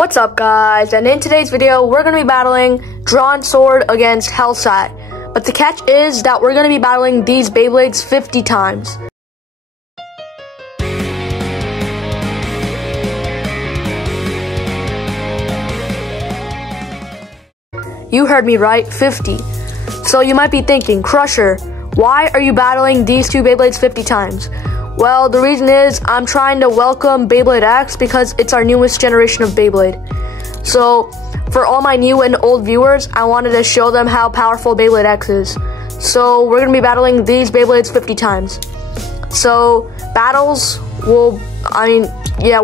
What's up, guys? And in today's video, we're going to be battling Drawn Sword against Scythe. But the catch is that we're going to be battling these Beyblades 50 times. You heard me right, 50. So you might be thinking, Crusher, why are you battling these two Beyblades 50 times? Well, the reason is I'm trying to welcome Beyblade X because it's our newest generation of Beyblade. So, for all my new and old viewers, I wanted to show them how powerful Beyblade X is. So, we're going to be battling these Beyblades 50 times. So, battles we're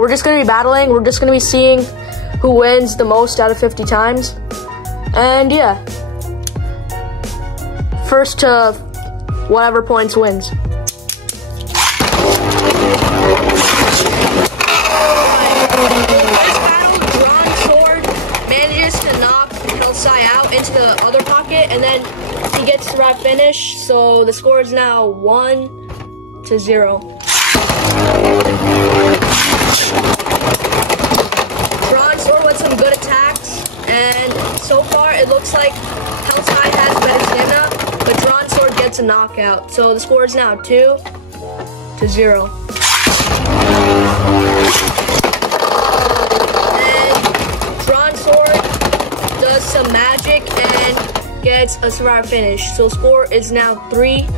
just going to be battling. We're just going to be seeing who wins the most out of 50 times. And yeah, first to whatever points wins. Scythe out into the other pocket, and then he gets to wrap finish. So the score is now 1-0. Drawn Sword with some good attacks, and so far it looks like Scythe has better stamina, but Drawn Sword gets a knockout. So the score is now 2-0. Some magic and gets a survivor finish. So score is now 3-0.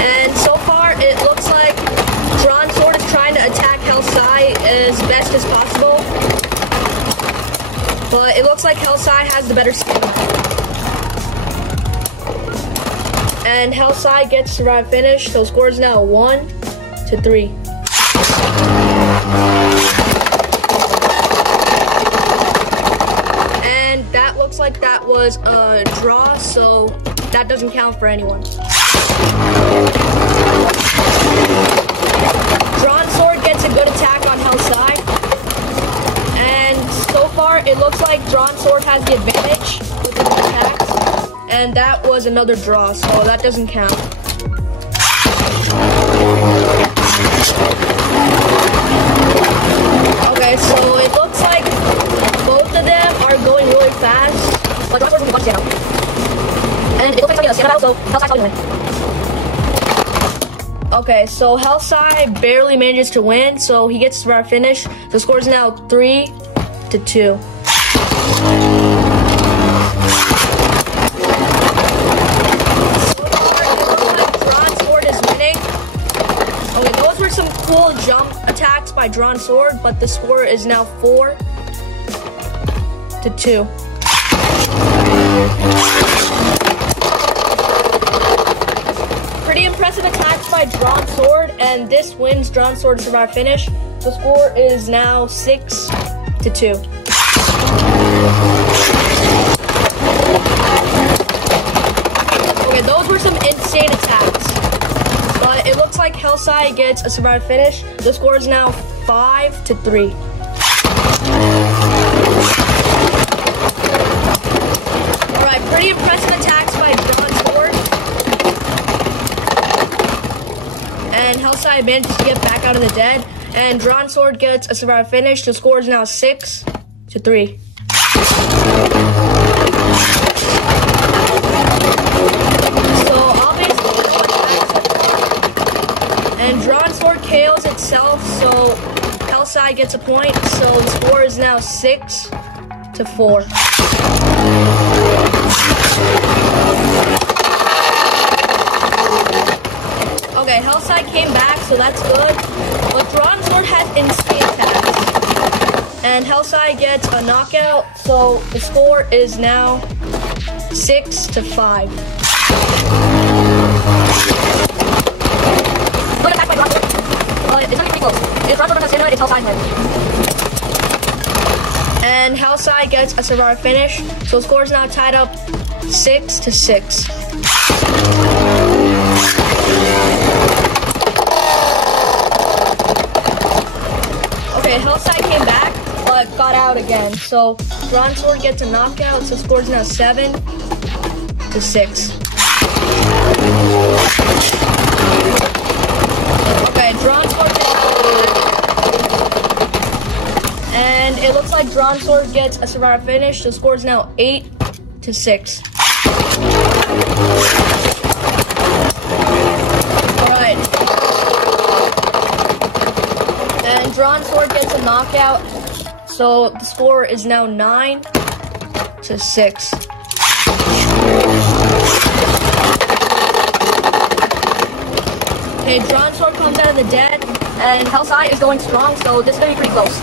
And so far it looks like Drawn Sword is trying to attack Scythe as best as possible. But it looks like Scythe has the better stamina. And Scythe gets survivor finish. So score is now 1-3. And that looks like that was a draw, so that doesn't count for anyone. Drawn Sword gets a good attack on Scythe, and so far it looks like Drawn Sword has the advantage with the attacks, and that was another draw, so that doesn't count. Okay, so it looks like both of them are going really fast. But Drawn Sword's going to bunch down. And it looks like it's going to battle, so Scythe's probably going to win. Okay, so Scythe barely manages to win, so he gets to our finish. The score is now 3-2. Some cool jump attacks by Drawn Sword, but the score is now 4-2. Pretty impressive attacks by Drawn Sword, and this wins Drawn Sword survivor finish. The score is now 6-2. Okay, those were some insane attacks. But it looks like Scythe gets a survivor finish. The score is now 5-3. Alright, pretty impressive attacks by Drawn Sword. And Scythe manages to get back out of the dead. And Drawn Sword gets a survivor finish. The score is now 6-3. And Drawn Sword KOs itself, so Scythe gets a point, so the score is now 6-4. Okay, Scythe came back, so that's good. But Drawn Sword has insane attacks. And Scythe gets a knockout, so the score is now 6-5. It's not pretty close. If Drawn Sword has stamina, it's Scythe wins. And Scythe gets a survivor finish, so the score is now tied up 6-6. Okay, Scythe came back, but got out again. So Drawn Sword gets a knockout, so the score is now 7-6. Drawn Sword gets a survivor finish. The score is now 8-6. Alright. And Drawn Sword gets a knockout. So the score is now 9-6. Okay, Drawn Sword comes out of the dead, and Scythe is going strong, so this is going to be pretty close.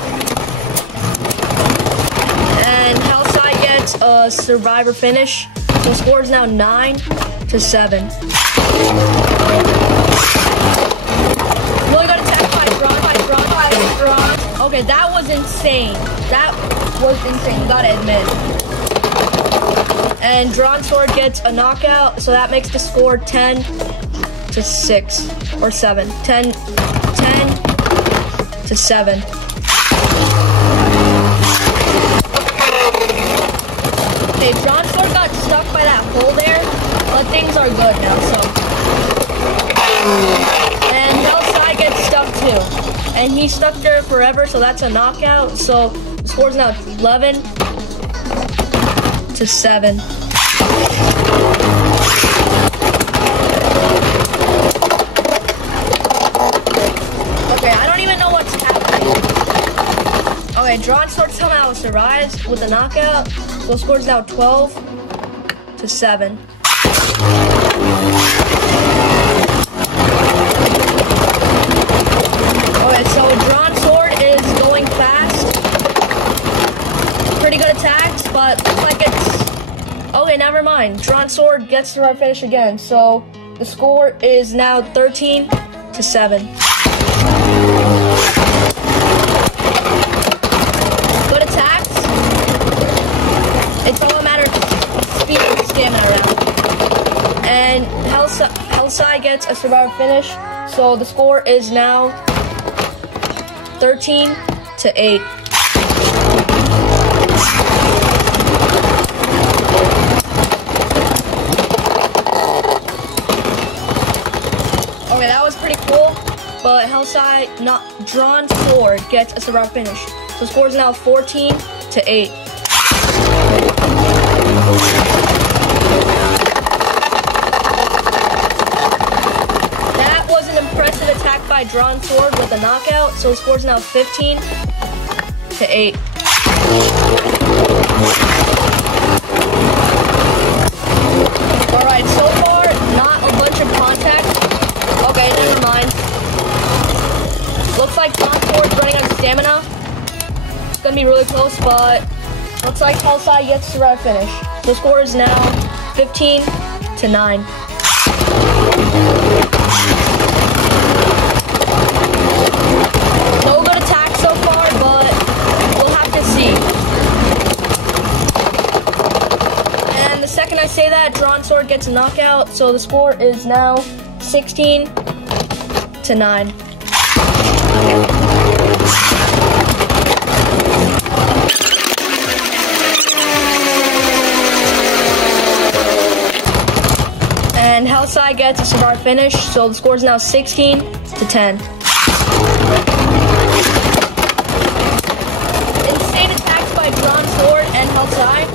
And Scythe gets a survivor finish, so the score is now 9-7. Really good attack by Dran. Okay, that was insane. That was insane, you gotta admit. And Drawn Sword gets a knockout, so that makes the score 10-6 or 7. 10-7. Okay, Drawn Sword got stuck by that hole there, but things are good now, so. And Scythe gets stuck too. And he's stuck there forever, so that's a knockout. So the score's now 11-7. Okay, I don't even know what's happening. Okay, Drawn Sword somehow survives with a knockout. So the score's now 12-7. Okay, so Drawn Sword is going fast. Pretty good attacks, but looks like it's... Okay, never mind. Drawn Sword gets the right finish again. So the score is now 13-7. Good attacks. It's all a matter of speed and stamina around. And Scythe gets a survivor finish. So the score is now 13-8. Okay, that was pretty cool, but Scythe, not Drawn Sword, gets a survivor finish. So the score is now 14-8. That was an impressive attack by Drawn Sword with a knockout, so the score is now 15-8. Alright, so far, not a bunch of contact. Okay, never mind. Looks like Drawn Sword's running out of stamina. It's gonna be really close, but looks like Scythe gets the right finish. The score is now 15-9. No good attack so far, but we'll have to see. And the second I say that, Drawn Sword gets a knockout, so the score is now 16-9. And Scythe gets a survivor finish, so the score is now 16-10. Insane attacks by Drawn Sword and Scythe.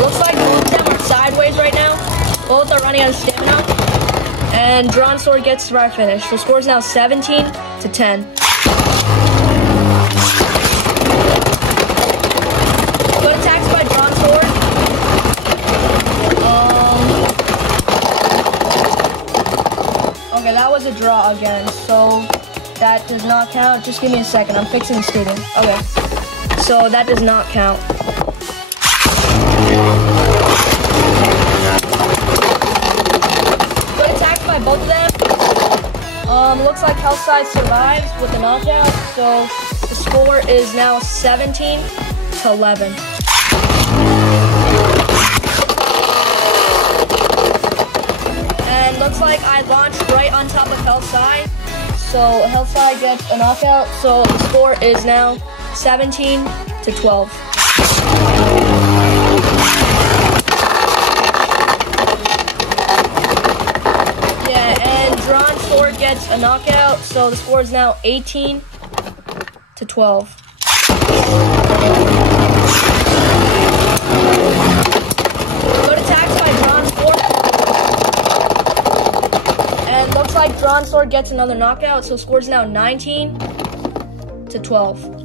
Looks like both of them are sideways right now. Both are running out of stamina. And Drawn Sword gets a survivor finish. The score is now 17-10. Good attacks by Drawn Sword. Okay, that was a draw again, so that does not count. Just give me a second, I'm fixing the stadium. Okay, so that does not count. Good attacks by both of them. Looks like Scythe survives with a knockout, so the score is now 17-11. And looks like I launched right on top of Scythe, so Scythe gets a knockout, so the score is now 17-12. Yeah, and Drawn Sword gets a knockout, so the score is now 18-12. Good attacks by Dran Sword. And looks like Dran Sword gets another knockout, so score's now 19-12.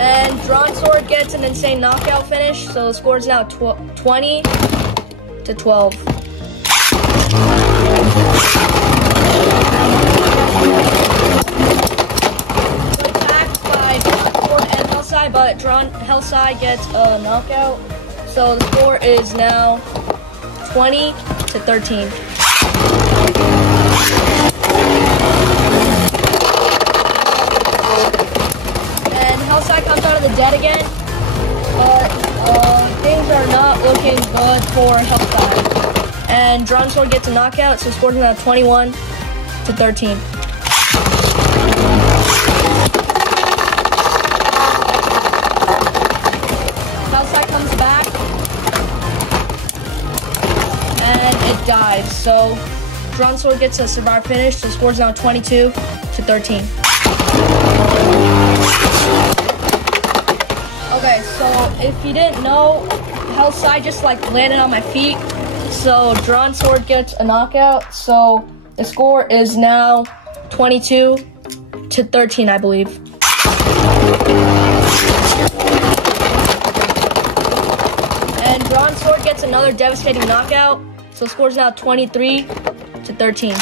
And Dran Sword gets an insane knockout finish, so the score is now 20-12. Good attacks by Dran Sword and Hellscythe, but Hellscythe gets a knockout, so the score is now 20-13. Scythe comes out of the dead again, but things are not looking good for Hellscythe. And Dran Sword gets a knockout, so scores now 21-13. Hellscythe comes back, and it dies. So Dran Sword gets a survive finish, so scores now 22-13. Okay, so if you didn't know, Hellscythe just landed on my feet, so Dran Sword gets a knockout, so the score is now 22-13, I believe. And Dran Sword gets another devastating knockout, so the score is now 23-13.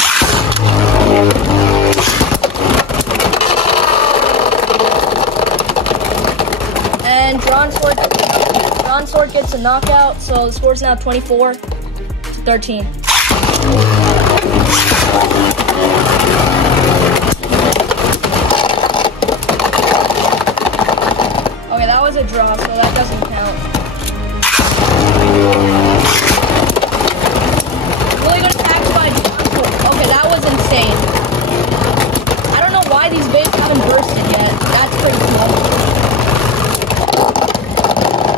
And Dran Sword gets a knockout, so the score is now 24-13. Okay, that was a draw, so that doesn't count. Really good attacks by Dran Sword. Okay, that was insane. I don't know why these babes haven't bursted yet. That's pretty cool.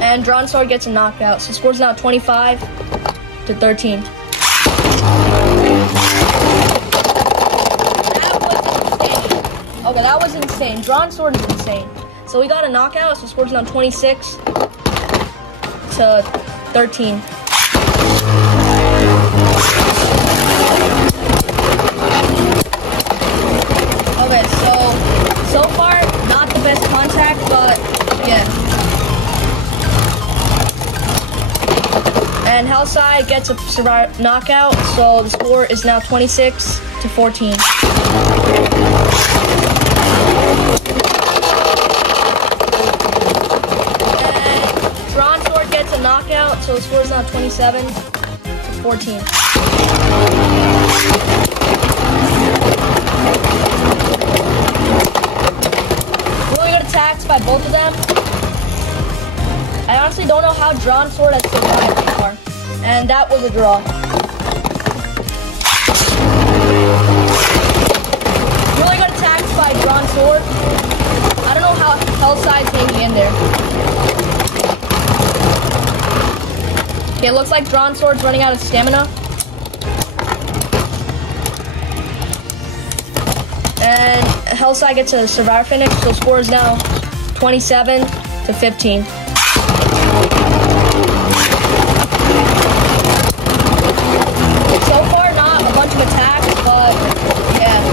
And Dran Sword gets a knockout, so scores now 25-13. That was insane. Okay, that was insane. Dran Sword is insane. So we got a knockout, so scores now 26-13. Okay, so far not the best contact, but yeah. And Hellscythe gets a knockout, so the score is now 26-14. And Dran Sword gets a knockout, so the score is now 27-14. Really good attacks by both of them. I honestly don't know how Dran Sword has survived so far. And that was a draw. Really good attacks by Dran Sword. I don't know how Hellscythe's hanging in there. Okay, it looks like Dran Sword's running out of stamina. And Hellscythe gets a survivor finish, so score is now 27-15. So far, not a bunch of attacks, but yeah.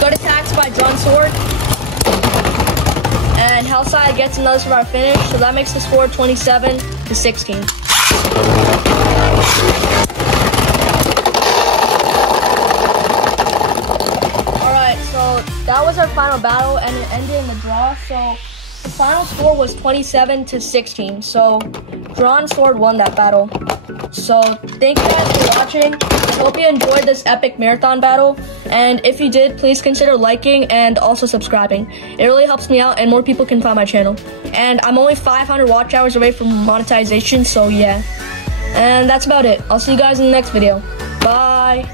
Good attacks by Dran Sword. And Hellscythe gets another survivor finish, so that makes the score 27-16. Alright, so that was our final battle, and it ended in a draw, so the final score was 27-16, so Dran Sword won that battle. So thank you guys for watching. I hope you enjoyed this epic marathon battle, and if you did, please consider liking and also subscribing. It really helps me out and more people can find my channel. And I'm only 500 watch hours away from monetization, so yeah. And that's about it. I'll see you guys in the next video. Bye!